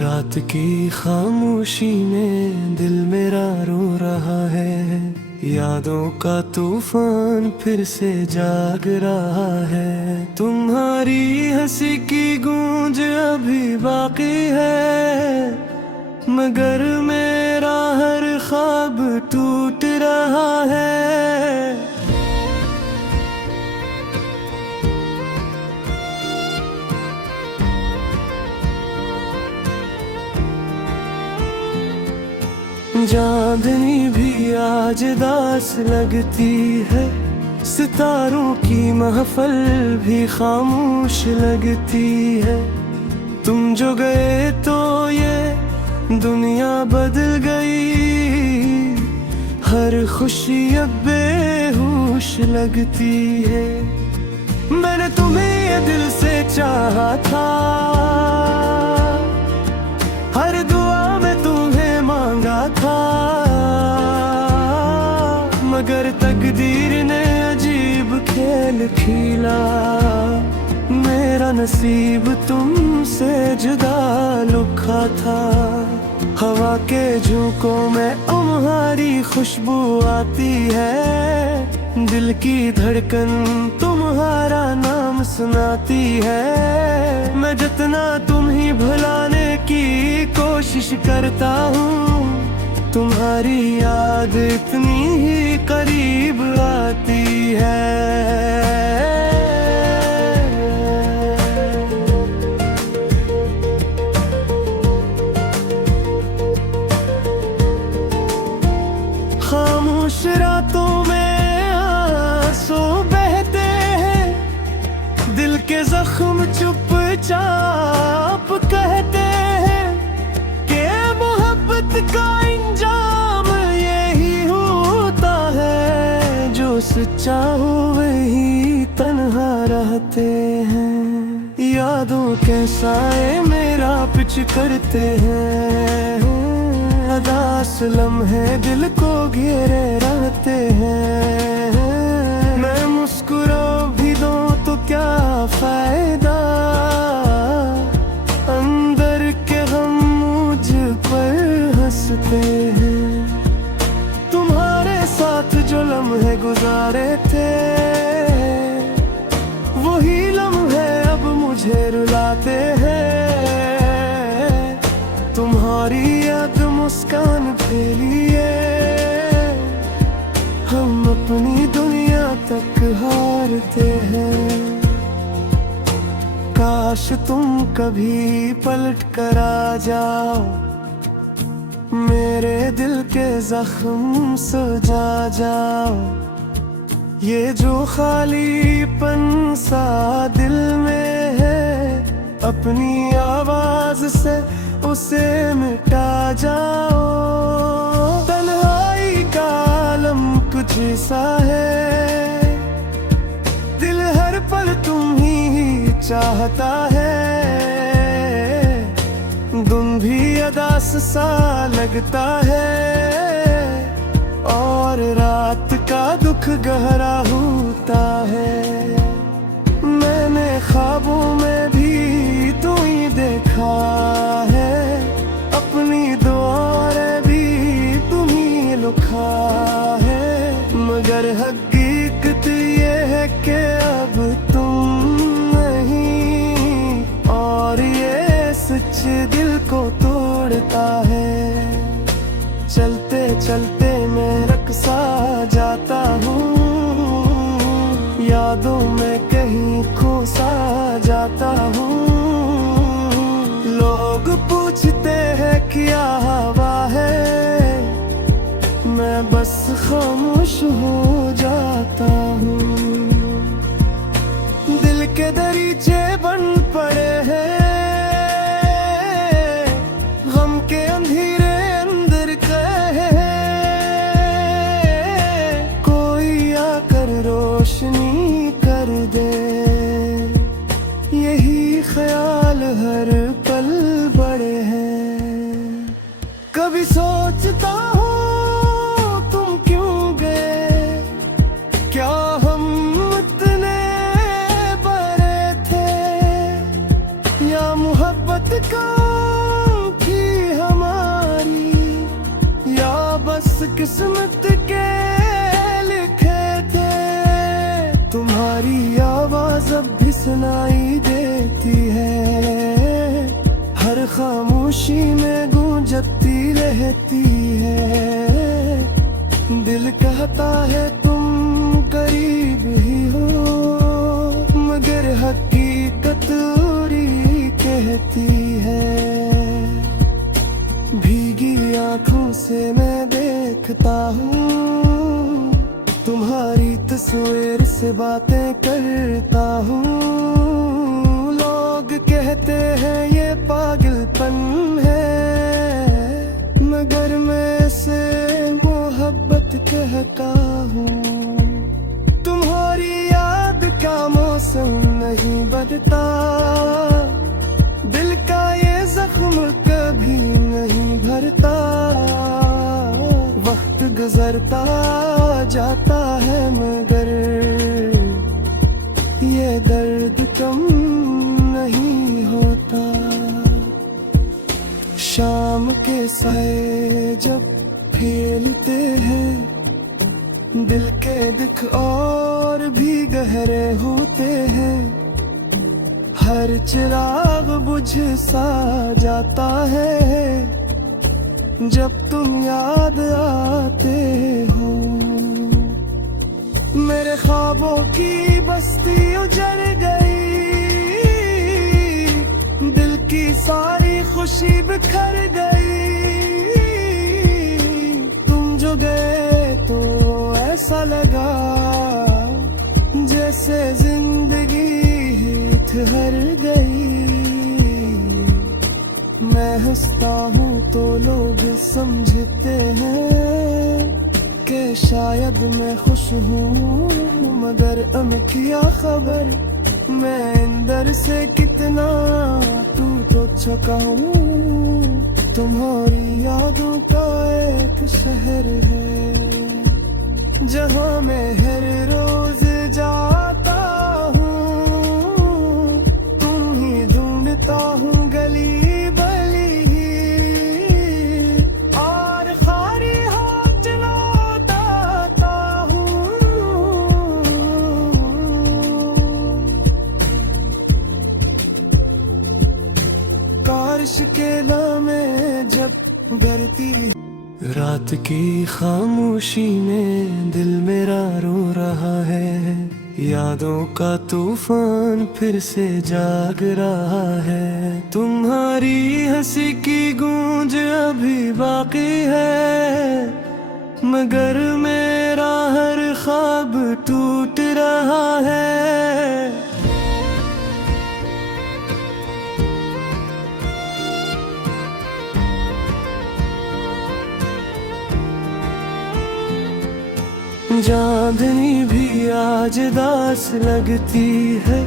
रात की खामोशी में दिल मेरा रो रहा है। यादों का तूफान फिर से जाग रहा है। तुम्हारी हंसी की गूंज अभी बाकी है, मगर मेरा हर ख्वाब टूट रहा है। चांदनी भी आज दास लगती है, सितारों की महफल भी खामोश लगती है। तुम जो गए तो ये दुनिया बदल गई, हर खुशी अब बेहोश लगती है। मैंने तुम्हें ये दिल से चाहा था, हर दुआ में तुम्हें मांगा था, मगर तकदीर ने अजीब खेल खेला। मेरा नसीब तुमसे जुदा लिखा था। हवा के झोंकों में तुम्हारी खुशबू आती है, दिल की धड़कन तुम्हारा नाम सुनाती है। मैं जितना तुम्हें भुलाने की कोशिश करता हूँ, तुम्हारी याद इतनी ही करीब आती है। खामोश रातों में आंसू बहते हैं, दिल के जख्म चुपचाप कहते हैं कि मोहब्बत का इंजाम यही होता है। जो सच्चा हो वही तन्हा रहते हैं। यादों के साए मेरा पीछे करते हैं, उदास लम्हे दिल को घेरे रहते हैं। मैं मुस्कुरा भी दूं तो क्या फायदा, अंदर के गम मुझ पर हंसते हैं। तुम्हारे साथ जो लम्हे गुजारे थे, वही लम्हे अब मुझे रुलाते हैं। तुम्हारी याद मुस्कान फैलिए, हम अपनी दुनिया तक हारते हैं। काश तुम कभी पलट कर आ जाओ, मेरे दिल के जख्म सजा जाओ। ये जो खालीपन सा दिल में है, अपनी आवाज से उसे मिटा जाओ। तन्हाई का आलम कुछ ऐसा है, दिल हर पल तुम ही चाहता है। दिन भी अदास सा लगता है, और रात का दुख गहरा होता है। मैंने ख्वाबों में भी तू ही देखा है, अपनी दुआएं भी तुम ही लिखा है। मगर हकीकत ये है कि अब तुम नहीं, और ये सच दिल को तोड़ता है। चलते चलते मैं रक्सा जाता हूँ, यादों में कहीं खोसा जाता हूँ। लोग पूछते हैं क्या हवा है, मैं बस खामोश हो जाता हूँ। दिल के दरीचे बन पड़े हैं, गम के अंधेरे अंदर कहे, कोई आकर रोशनी कर दे। यही ख्याल हर पल बड़े हैं। कभी सोचता हूँ तुम क्यों गए, क्या हम इतने बड़े थे। बस किस्मत के लिखे थे। तुम्हारी आवाज अब भी सुनाई देती है, हर खामोशी में गूंजती रहती है। दिल कहता है तुम करीब ही हो, मगर हकीकत दूरी कहती है। भीगी आंखों से मैं देखता हूँ, तुम्हारी तस्वीर से बातें करता हूँ। लोग कहते हैं ये पागलपन है, मगर मैं इसे मोहब्बत कहता हूँ। तुम्हारी याद का मौसम नहीं बदलता, दिल का ये जख्म कभी नहीं भरता। वक्त गुजरता जाता है मगर ये दर्द कम नहीं होता। शाम के साए जब खेलते हैं, दिल के दुख और भी गहरे होते हैं। हर चिराग बुझ सा जाता है जब तुम याद आते हो। मेरे ख्वाबों की बस्ती उजड़ गई, दिल की सारी खुशी बिखर गई। तुम जो गए तो ऐसा लगा जैसे जिंदगी ही ठहर गई। मैं हंसता हूँ तो लोग समझते हैं कि शायद मैं खुश हूँ, मगर क्या खबर मैं अंदर से कितना टूट चुका हूँ। तुम्हारी यादों का एक शहर है जहाँ मैं हर रोज जाता हूँ। तुम ही ढूंढता हूँ गली गली, और खाली हाथ लौटाता हूँ। बारिश के लम्हे जब बरती, रात की खामोशी में दिल मेरा रो रहा है। यादों का तूफान फिर से जाग रहा है। तुम्हारी हंसी की गूंज अभी बाकी है, मगर मेरा हर ख्वाब टूट रहा है। चांदनी भी आज दास लगती है,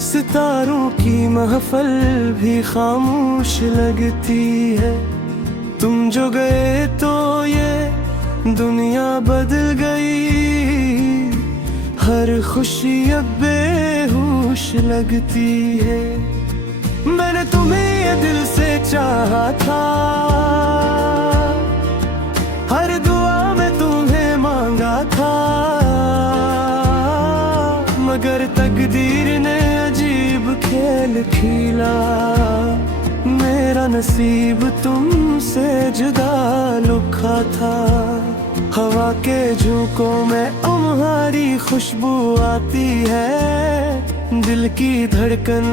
सितारों की महफल भी खामोश लगती है। तुम जो गए तो ये दुनिया बदल गई, हर खुशी अब बेहोश लगती है। मैंने तुम्हें ये दिल से चाहा था, हर दुआ में तुम्हें मांगा था, मगर तकदीर ने अजीब खेल खेला। मेरा नसीब तुमसे जुदा लिखा था। हवा के झोंकों में तुम्हारी खुशबू आती है, दिल की धड़कन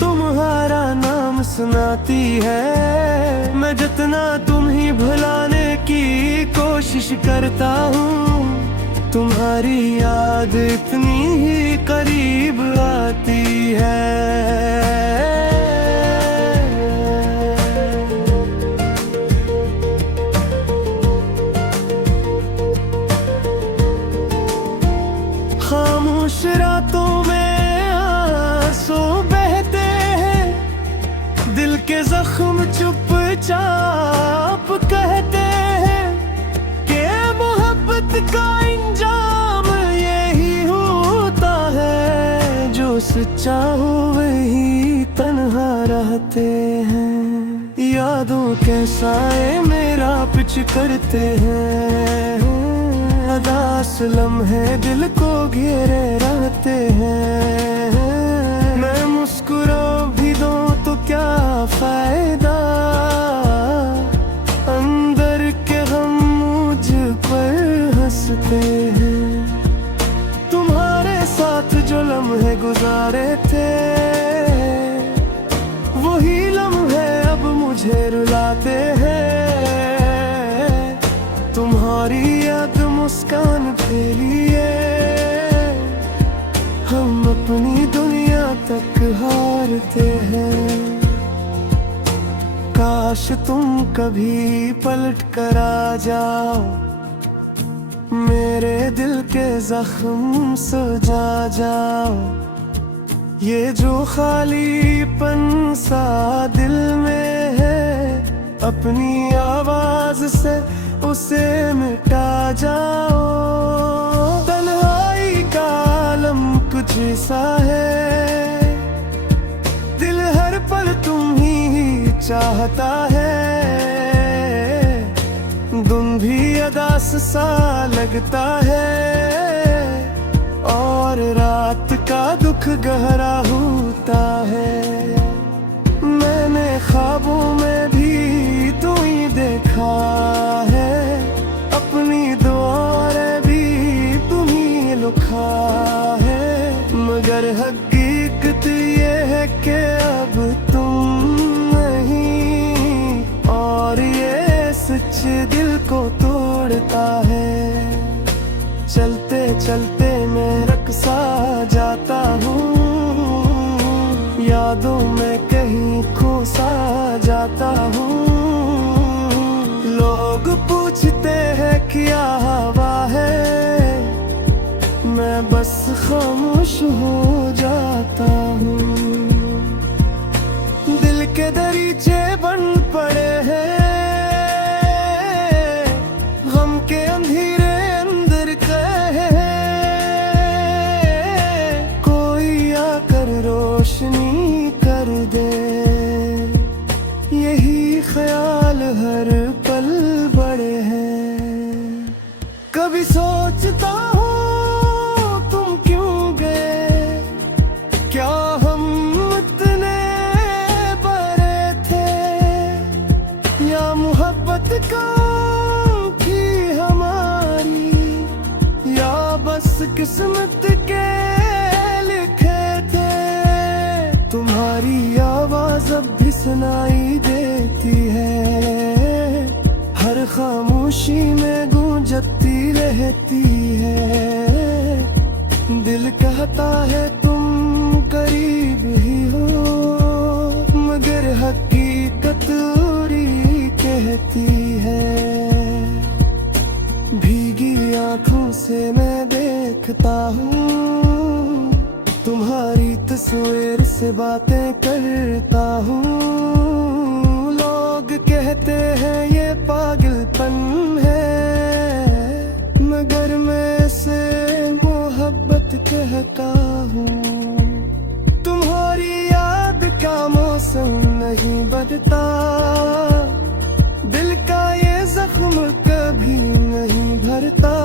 तुम्हारा नाम सुनाती है। मैं जितना तुम्हें भुलाने की कोशिश करता हूँ, तुम्हारी याद इतनी ही करीब आती है। खामोश रातों में आंसू बहते हैं, दिल के जख्म चुपचाप कहते हैं कि मोहब्बत का इंजाम यही होता है। जो सच्चा हो वही तन्हा रहते हैं, यादों के साए मेरा पीछा करते हैं। उदास लम्हे दिल को घेरे रहते हैं। मैं मुस्कुरा भी दूं तो क्या फायदा, अंदर के गम मुझ पर हंसते हैं। तुम्हारे साथ जो लम्हे गुजारे थे, वही लम्हे अब मुझे रुलाते हैं। तुम्हारी याद मुस्कान के लिए हम अपनी दुनिया तक हारते हैं। काश तुम कभी पलट कर आ जाओ, मेरे दिल के जख्म सजा जाओ। ये जो खालीपन सा दिल में है, अपनी आवाज से उसे मिटा जाओ। तन्हाई का आलम कुछ ऐसा है, दिल हर पल तुम ही चाहता है। दिन भी अदास सा लगता है, और रात का दुख गहरा होता है। मैंने ख्वाबों में भी तू ही देखा है, अपनी दुआएं भी तुम ही लिखा है। मगर हकीकत ये है कि अब तुम नहीं, और ये सच्चे दिल को तोड़ता है। चलते चलते मैं रक़्सा जाता हूँ, यादों में कहीं खोसा जाता हूँ। लोग पूछते हैं क्या हवा है, मैं बस खामोश हो जाता हूँ। दिल के दरीचे बन पड़े हैं, गम के अंधेरे अंदर कहे। कोई आकर रोशनी कर दे, यही ख्याल हर पल बड़े हैं। कभी सोचता हूँ तुम क्यों गए, क्या हम इतने बड़े थे, या मोहब्बत कम थी हमारी, या बस किस्मत के लिखे थे। तुम्हारी आवाज अब भी सुनाई देती है, हर खामोशी में गूंजती रहती है। दिल कहता है तुम करीब ही हो, मगर हकीकत औरी कहती है। भीगी आंखों से मैं देखता हूँ, तुम्हारी तस्वीर से बातें करता हूँ। लोग कहते हैं ये पागलपन है, मगर मैं से मोहब्बत कहता हूँ। तुम्हारी याद का मौसम नहीं बदलता, दिल का ये जख्म कभी नहीं भरता।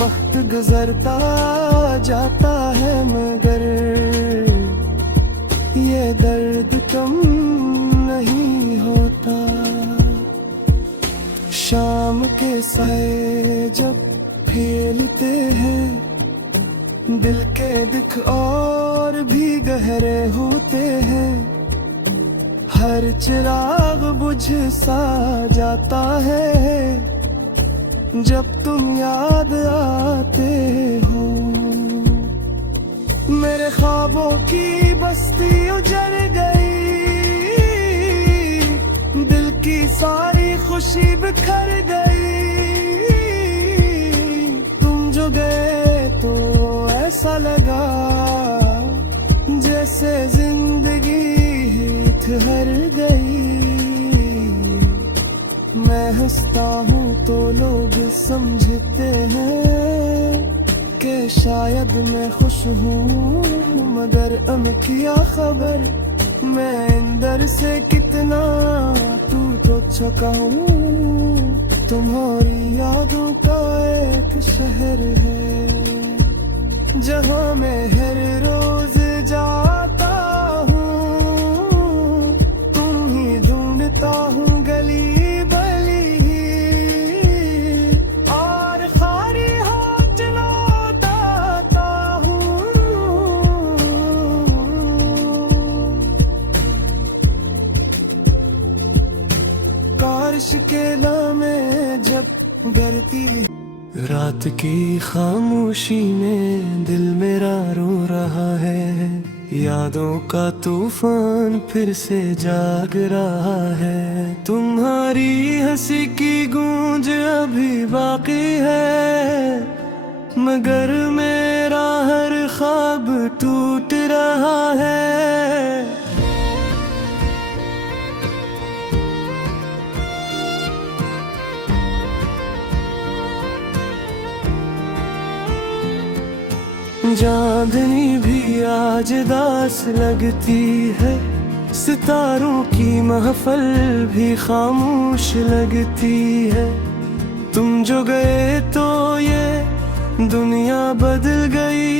वक्त गुजरता जाता है मगर ये दर्द कम नहीं होता। शाम के साए जब फैलते हैं, दिल के दुख और भी गहरे होते हैं। हर चिराग बुझ सा जाता है, जब तुम याद आते हो। मेरे ख्वाबों की बस्ती उजड़ गई, दिल की सारी खुशी बिखर गई। तुम जो गए तो ऐसा लगा जैसे जिंदगी ही ठहर गई। मैं हंसता हूँ तो लोग समझते हैं कि शायद मैं खुश हूँ, मगर क्या खबर मैं अंदर से कितना टूट चुका हूँ। तुम्हारी यादों का शहर है जहाँ मैं हर रोज जाता हूँ, तुम ही ढूंढता हूँ गली गली और खाली हाथ लौट आता हूँ। बारिश के दामे जब गिरती रात की खामोशी में दिल मेरा रो रहा है, यादों का तूफान फिर से जाग रहा है। तुम्हारी हंसी की गूंज अभी बाकी है, मगर मेरा हर ख्वाब टूट रहा है। चांदनी भी आज दास लगती है, सितारों की महफल भी खामोश लगती है। तुम जो गए तो ये दुनिया बदल गई,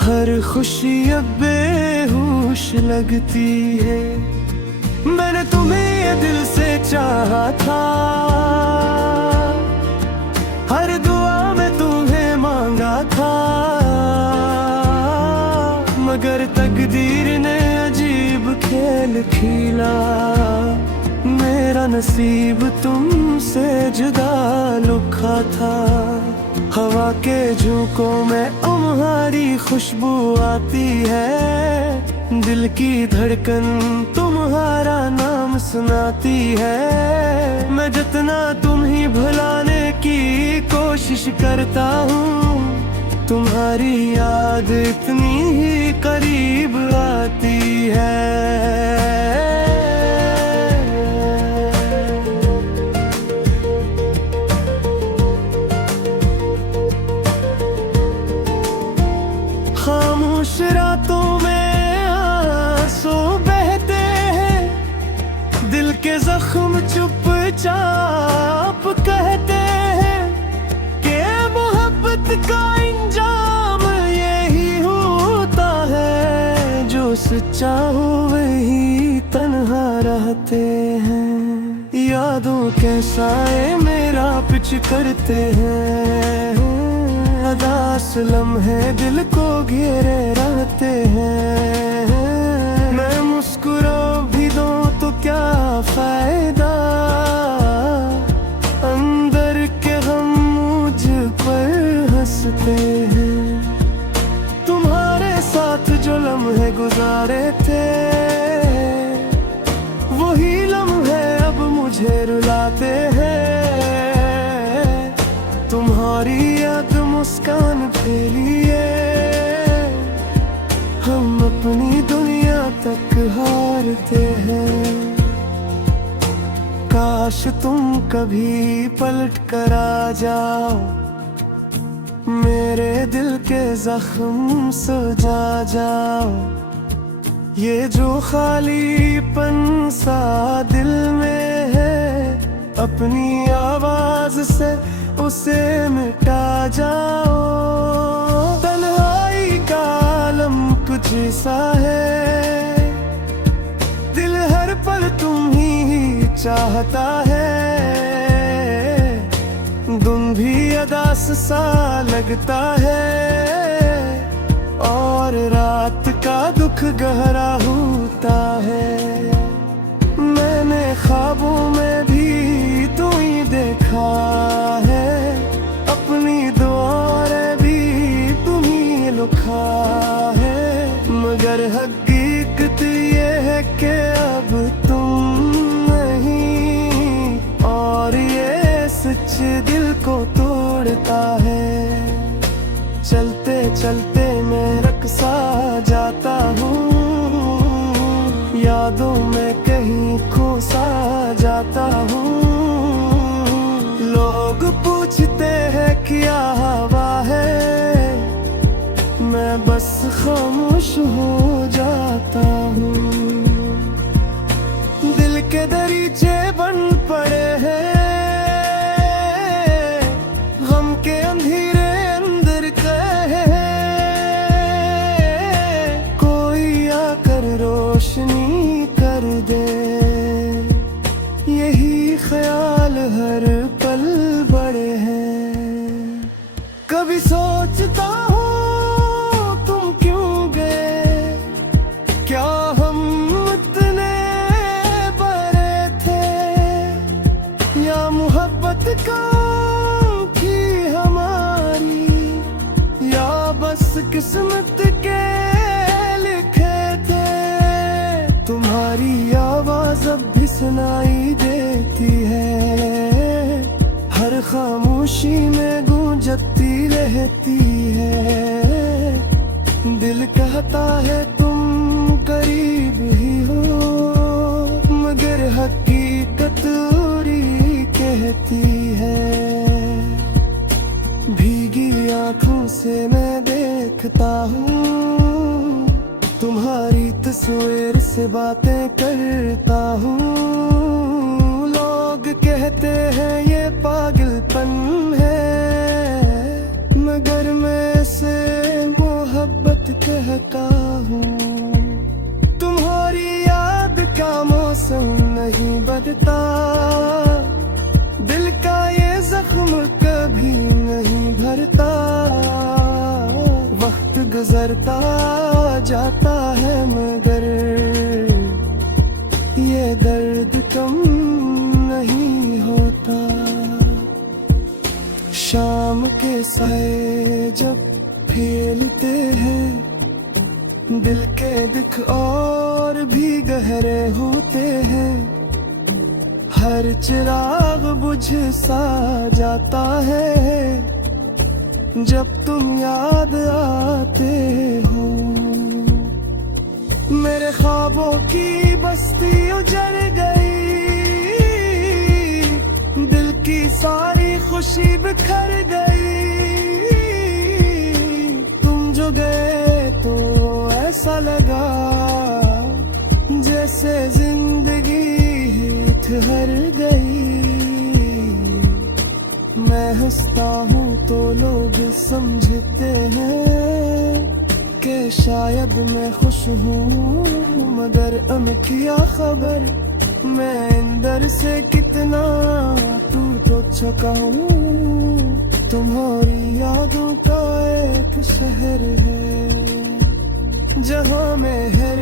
हर खुशी अब बेहोश लगती है। मैंने तुम्हें ये दिल से चाहा था, हर दुआ में तुम्हें मांगा था, मगर तकदीर ने अजीब खेल खेला। मेरा नसीब तुमसे जुदा लिखा था। हवा के झोंकों में तुम्हारी खुशबू आती है, दिल की धड़कन तुम्हारा नाम सुनाती है। मैं जितना तुम ही भुलाने की कोशिश करता हूँ, तुम्हारी याद इतनी ही करीब आती है। खामोश रातों में आंसू बहते हैं, दिल के जख्म चुपचाप कहते हैं कि मोहब्बत का इंजाम यही होता है, जो सच्चा हो वही तन्हा रहते हैं। यादों के साए मेरा पीछे करते हैं, उदास लम्हे दिल को घेरे रहते हैं। मैं मुस्कुरा भी दूं तो क्या फायदा, अंदर के हम मुझ पर हंसते हैं। तुम्हारे साथ जो लम्हे गुजारे थे, वही लम्हे अब मुझे रुलाते हैं। तुम्हारी याद मुस्कान फैलिए, हम अपनी दुनिया तक हारते हैं। काश तुम कभी पलट कर आ जाओ, मेरे दिल के जख्म सजा जाओ। ये जो खालीपन सा दिल में है, अपनी आवाज से उसे मिटा जाओ। तन्हाई का आलम कुछ ऐसा है, दिल हर पल तुम ही चाहता है। दिन भी अदास सा लगता है, और रात का दुख गहरा होता है। मैंने ख्वाबों में भी तू ही देखा है, अपनी दुआएं भी तुम ही लिखा है। मगर हकीकत ये है कि अब तुम नहीं, और ये सच दिल को तोड़ता है। चलते चलते मैं रक्सा जाता हूँ, यादों में कहीं खोसा जाता हूँ। लोग पूछते हैं क्या हवा है, मैं बस खामोश हो जाता हूँ। दिल के दरीचे बन पड़े हैं, किस्मत के लिखे थे। तुम्हारी आवाज अब भी सुनाई देती है, हर खामोशी में गूंजती रहती है। दिल कहता है तुम करीब ही हो, मगर हकीकत दूरी कहती है। भीगी आंखों से मैं देखता हूँ, तुम्हारी तस्वीर से बातें करता हूँ। लोग कहते हैं ये पागलपन है, मगर मैं से मोहब्बत कहता हूँ। तुम्हारी याद का मौसम नहीं बदलता, दिल का ये जख्म कभी नहीं भरता। वक्त गुजरता जाता है मगर ये दर्द कम नहीं होता। शाम के साए जब फैलते हैं, दिल के दुख और भी गहरे होते हैं। हर चिराग बुझ सा जाता है जब तुम याद आते हो। मेरे ख्वाबों की बस्ती उजड़ गई, दिल की सारी खुशी बिखर गई। तुम जो गए तो ऐसा लगा जैसे जिंदगी ठहर गई। मैं हंसता हूँ तो लोग समझते हैं कि शायद मैं खुश हूँ, मगर क्या खबर मैं अंदर से कितना टूट चुका हूँ। तुम्हारी यादों का एक शहर है जहाँ मैं हर